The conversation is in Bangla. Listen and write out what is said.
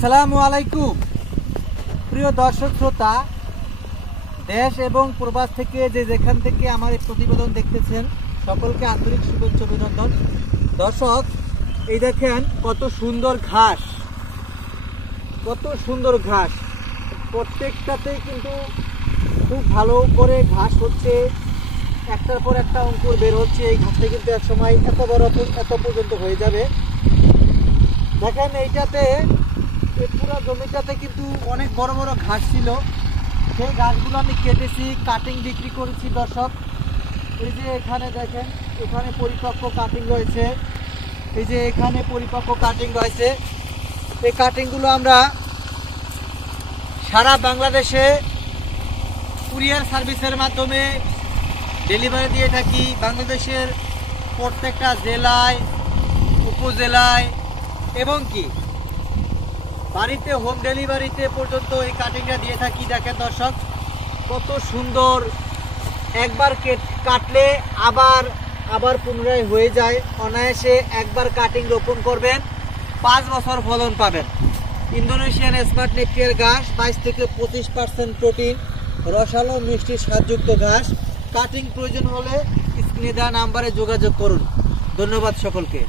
আসসালামু আলাইকুম প্রিয় দর্শক শ্রোতা, দেশ এবং প্রবাস থেকে যেখান থেকে আমার এই প্রতিবেদন দেখতেছেন সকলকে আন্তরিক শুভেচ্ছা অভিনন্দন। দর্শক, এই দেখেন কত সুন্দর ঘাস, প্রত্যেকটাতে কিন্তু খুব ভালো করে ঘাস হচ্ছে, একটার পর একটা অঙ্কুর বের হচ্ছে। এই ঘাসটা কিন্তু এক সময় এত বড় এত পর্যন্ত হয়ে যাবে। দেখেন এইটাতে পুরো জমিটাতে কিন্তু অনেক বড় বড় ঘাস ছিল, সেই ঘাসগুলো আমি কেটেছি, কাটিং বিক্রি করেছি। দর্শক, এই যে এখানে দেখেন, এখানে পরিপক্ক কাটিং রয়েছে, এই যে এখানে পরিপক্ক কাটিং রয়েছে। এই কাটিংগুলো আমরা সারা বাংলাদেশে কুরিয়ার সার্ভিসের মাধ্যমে ডেলিভারি দিয়ে থাকি। বাংলাদেশের প্রত্যেকটা জেলায়, উপজেলায় এবং কি বাড়িতে হোম ডেলিভারিতে পর্যন্ত এই কাটিংটা দিয়ে থাকি। দেখেন দর্শক, কত সুন্দর, একবার কাটলে আবার পুনরায় হয়ে যায়। অনায়াসে একবার কাটিং রোপণ করবেন, 5 বছর ফলন পাবেন। ইন্দোনেশিয়ান স্মার্ট নেপিয়ার ঘাস, 22 থেকে 25% প্রোটিন, রসালো মিষ্টি স্বাদযুক্ত ঘাস। কাটিং প্রয়োজন হলে স্ক্রিনে দেওয়া নাম্বারে যোগাযোগ করুন। ধন্যবাদ সকলকে।